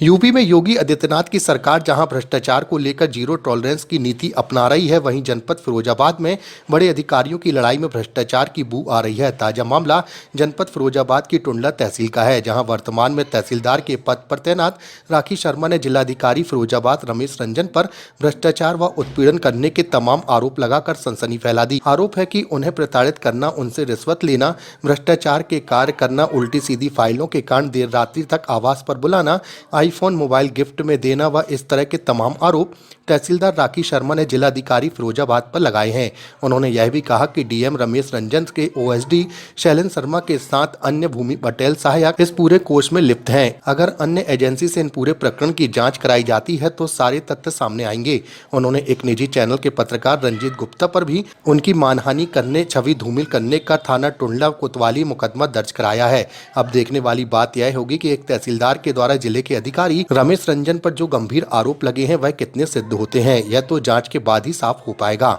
UP में योगी आदित्यनाथ की सरकार जहां भ्रष्टाचार को लेकर जीरो टॉलरेंस की नीति अपना रही है, वहीं जनपद फिरोजाबाद में बड़े अधिकारियों की लड़ाई में भ्रष्टाचार की बू आ रही है। ताजा मामला जनपद फिरोजाबाद की टुंडला तहसील का है, जहां वर्तमान में तहसीलदार के पद पर तैनात राखी शर्मा ने जिलाधिकारी फिरोजाबाद रमेश रंजन पर भ्रष्टाचार व उत्पीड़न करने के तमाम आरोप लगाकर सनसनी फैला दी। आरोप है कि उन्हें प्रताड़ित करना, उनसे रिश्वत लेना, भ्रष्टाचार के कार्य करना, उल्टी सीधी फाइलों के कारण देर रात्रि तक आवास पर बुलाना, आईफोन मोबाइल गिफ्ट में देना व इस तरह के तमाम आरोप तहसीलदार राखी शर्मा ने जिलाधिकारी फिरोजाबाद पर लगाए हैं। उन्होंने यह भी कहा कि डीएम रमेश रंजन के ओएसडी शैलेंद्र शर्मा के साथ अन्य भूमि पटेल सहायक इस पूरे कोष में लिप्त हैं। अगर अन्य एजेंसी से इन पूरे प्रकरण की जांच कराई जाती है तो सारे तथ्य सामने आएंगे। उन्होंने एक निजी चैनल के पत्रकार रंजीत गुप्ता पर भी उनकी मानहानि करने, छवि धूमिल करने का थाना टुंडला कोतवाली मुकदमा दर्ज कराया है। अब देखने वाली बात यह होगी कि एक तहसीलदार के द्वारा जिले के अधिकारी रमेश रंजन पर जो गंभीर आरोप लगे हैं वह कितने सिद्ध होते हैं, यह तो जांच के बाद ही साफ हो पाएगा।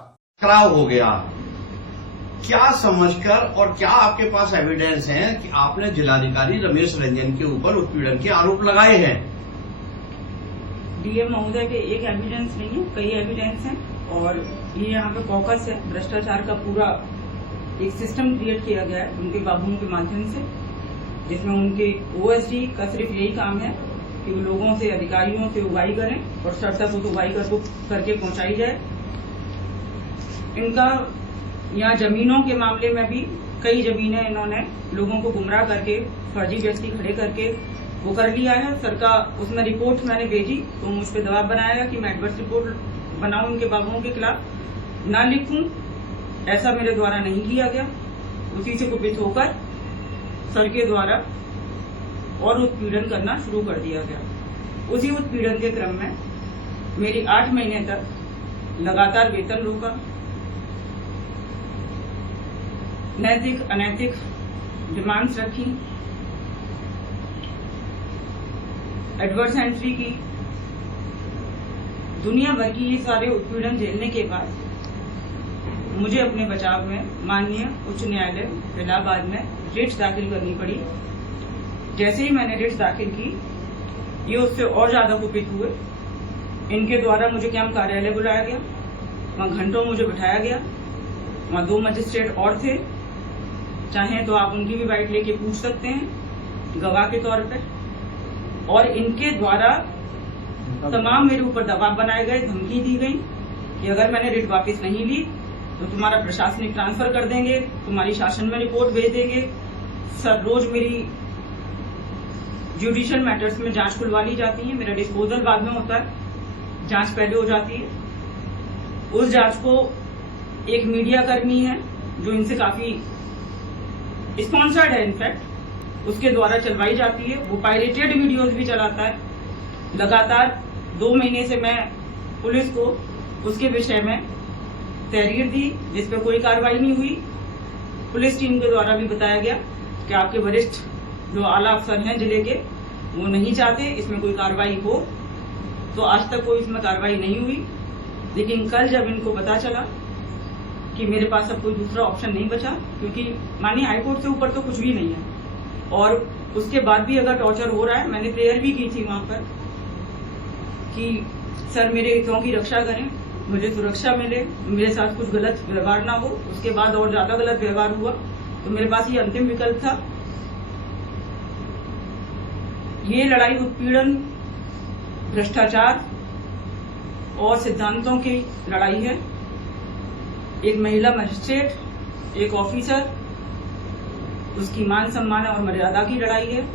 टकराव हो गया, क्या समझकर और क्या आपके पास एविडेंस है कि आपने जिलाधिकारी रमेश रंजन के ऊपर उत्पीड़न के आरोप लगाए हैं? डीएम महोदय के एक एविडेंस नहीं है, कई एविडेंस हैं। और ये यहाँ पे कॉकस है, भ्रष्टाचार का पूरा एक सिस्टम क्रिएट किया गया है उनके बाबुओं के माध्यम से, जिसमें उनके ओएसडी का सिर्फ यही काम है कि वो लोगों से, अधिकारियों से उगाही करें और सर तक उस उगाही करके पहुंचाई जाए। इनका यहाँ जमीनों के मामले में भी कई जमीनें इन्होंने लोगों को गुमराह करके, फर्जी व्यक्ति खड़े करके वो कर लिया है। सर का उसमें रिपोर्ट मैंने भेजी तो मुझ पर दबाव बनाया कि मैं एडवर्स रिपोर्ट बनाऊं उनके बाबुओं के खिलाफ, ना लिखूं। ऐसा मेरे द्वारा नहीं किया गया। उसी से कुपित होकर सर के द्वारा और उत्पीड़न करना शुरू कर दिया गया। उसी उत्पीड़न के क्रम में मेरी 8 महीने तक लगातार वेतन रोका, नैतिक अनैतिक डिमांड्स रखी, एडवर्स एंट्री की। दुनिया भर की ये सारे उत्पीड़न झेलने के बाद मुझे अपने बचाव में माननीय उच्च न्यायालय इलाहाबाद में रिट दाखिल करनी पड़ी। जैसे ही मैंने रिट दाखिल की, ये उससे और ज्यादा कुपित हुए। इनके द्वारा मुझे कैंप कार्यालय बुलाया गया, वहां घंटों मुझे बिठाया गया। वहां 2 मजिस्ट्रेट और थे, चाहें तो आप उनकी भी बाइट लेके पूछ सकते हैं गवाह के तौर पे। और इनके द्वारा तमाम मेरे ऊपर दबाव बनाए गए, धमकी दी गई कि अगर मैंने रिट वापस नहीं ली तो तुम्हारा प्रशासनिक ट्रांसफर कर देंगे, तुम्हारी शासन में रिपोर्ट भेज देंगे। सर रोज मेरी जुडिशियल मैटर्स में जांच खुलवा ली जाती है, मेरा डिस्पोजल बाद में होता है, जांच पहले हो जाती है। उस जांच को एक मीडिया कर्मी है जो इनसे काफी स्पॉन्सर्ड है, इनफैक्ट उसके द्वारा चलवाई जाती है। वो पायरेटेड वीडियोस भी चलाता है। लगातार 2 महीने से मैं पुलिस को उसके विषय में तहरीर दी, जिसपे कोई कार्रवाई नहीं हुई। पुलिस टीम के द्वारा भी बताया गया कि आपके वरिष्ठ जो आला अफसर हैं जिले के, वो नहीं चाहते इसमें कोई कार्रवाई हो, तो आज तक कोई इसमें कार्रवाई नहीं हुई। लेकिन कल जब इनको पता चला कि मेरे पास अब कोई दूसरा ऑप्शन नहीं बचा, क्योंकि माननीय हाईकोर्ट से ऊपर तो कुछ भी नहीं है, और उसके बाद भी अगर टॉर्चर हो रहा है, मैंने प्रेयर भी की थी वहां पर कि सर मेरे हितों की रक्षा करें, मुझे सुरक्षा मिले, मेरे साथ कुछ गलत व्यवहार ना हो। उसके बाद और ज्यादा गलत व्यवहार हुआ तो मेरे पास ये अंतिम विकल्प था। ये लड़ाई उत्पीड़न, भ्रष्टाचार और सिद्धांतों की लड़ाई है। एक महिला मजिस्ट्रेट, एक ऑफिसर, उसकी मान सम्मान और मर्यादा की लड़ाई है।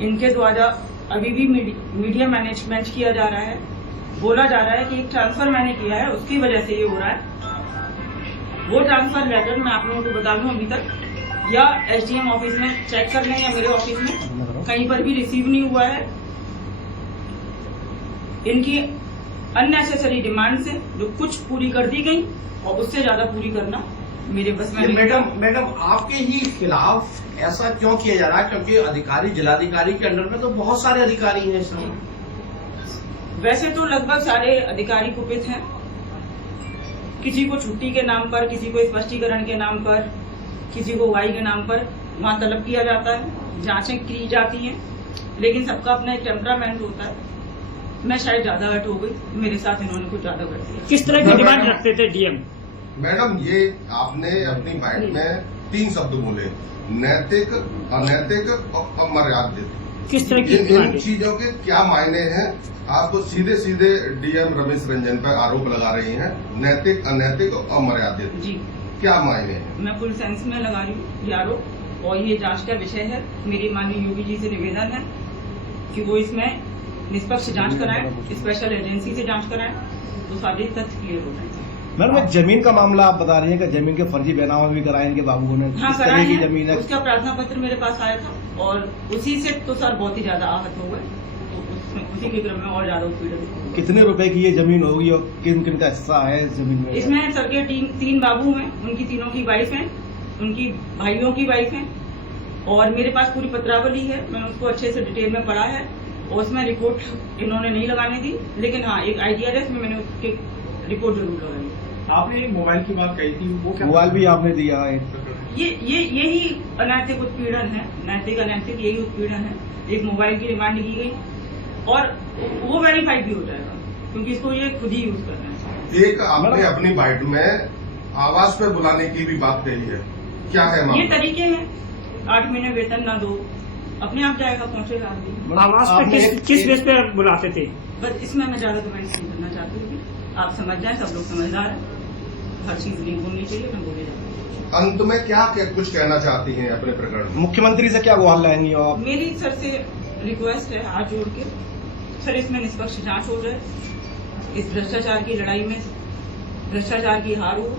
इनके द्वारा अभी भी मीडिया मैनेजमेंट किया जा रहा है। बोला जा रहा है कि एक ट्रांसफर मैंने किया है, उसकी वजह से ये हो रहा है। वो ट्रांसफर लेटर मैं आप लोगों को बता दूं, अभी तक या एसडीएम ऑफिस में चेक कर लें या मेरे ऑफिस में कहीं पर भी रिसीव नहीं हुआ है। इनकी अननेसेसरी डिमांड्स है जो कुछ पूरी कर दी गई और उससे ज्यादा पूरी करना मेरे बस में। मैडम आपके ही खिलाफ ऐसा क्यों किया जा रहा है? क्योंकि अधिकारी, जिलाधिकारी के अंडर में तो बहुत सारे अधिकारी हैं इसमें। वैसे तो लगभग सारे अधिकारी कुपित हैं। किसी को छुट्टी के नाम पर, किसी को स्पष्टीकरण के नाम पर, किसी को उगाही के नाम पर वहां तलब किया जाता है, जांचें की जाती हैं। लेकिन सबका अपना एक टेम्परामेंट होता है। मैं शायद ज्यादा हर्ट हो गई, मेरे साथ इन्होंने कुछ ज्यादा कर दिया। किस तरह की डिमांड रखते थे डीएम? मैडम, ये आपने अपनी बाइट में 3 शब्द बोले, नैतिक, अनैतिक और अमर्यादित। किस तरह की इन डिमांड? चीजों के क्या मायने हैं? आपको सीधे सीधे डीएम रमेश रंजन पर आरोप लगा रही हैं, नैतिक, अनैतिक और अमर्यादित। जी, क्या मायने हैं? मैं फुल सेंस में लगा रही हूँ ये आरोप, और ये जांच का विषय है। मेरी माननीय योगी जी से निवेदन है कि वो इसमें निष्पक्ष जांच कराएं, स्पेशल एजेंसी से जांच कराएं, तो सारे तथ्य क्लियर हो जाएंगे। मैडम, एक जमीन का मामला आप बता रही हैं कि जमीन के फर्जी बैनामा भी कराए इनके बाबू ने। हाँ, किस तरह कराए की हैं। जमीन है? उसका प्रार्थना पत्र मेरे पास आया था, और उसी से तो सर बहुत ही ज्यादा आहत हो गए, तो उसी के क्रम में और ज्यादा उत्पीड़न हो गए। कितने रुपए की ये जमीन होगी और किन किन का हिस्सा है इस जमीन में? इसमें सर के 3 बाबू हैं, उनकी तीनों की वाइफ हैं, उनकी भाइयों की वाइफ हैं, और मेरे पास पूरी पत्रावली है। मैंने उसको अच्छे से डिटेल में पढ़ा है, और उसमें रिपोर्ट इन्होंने नहीं लगाने दी, लेकिन हाँ, एक आइडिया है, इसमें मैंने उसकी रिपोर्ट जरूर लगाई। आपने एक मोबाइल की बात कही थी, वो क्या? मोबाइल भी आपने दिया है। यही अनैतिक उत्पीड़न है, नैतिक अनैतिक यही उत्पीड़न है। एक मोबाइल की डिमांड की गई, और वो वेरीफाइड भी हो जाएगा, क्योंकि इसको ये खुद ही यूज करना है। एक आपने अपनी बाइट में आवास पर बुलाने की भी बात कही है, क्या है ये मामला? तरीके हैं, 8 महीने वेतन ना दो, अपने आप जाएगा, पहुंचेगा आदमी। आवास पे किस बेस पे बुलाते थे? बस इसमें मैं ज्यादा कमेंट नहीं करना चाहती हूँ। आप समझ जाए, सब लोग समझदार हैं, हर चीज नहीं बोलनी चाहिए, मैं बोले जाती हूँ। अंत में क्या कुछ कहना चाहती हैं अपने प्रकरण में? मुख्यमंत्री से क्या गुहार लाएंगी आप? मेरी सर से रिक्वेस्ट है, हाथ जोड़ के, सर इसमें निष्पक्ष जांच हो जाए, इस भ्रष्टाचार की लड़ाई में भ्रष्टाचार की हार हो।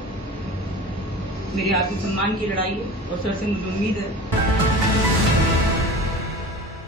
मेरे आत्मसम्मान की लड़ाई है, और सर से मुझे उम्मीद है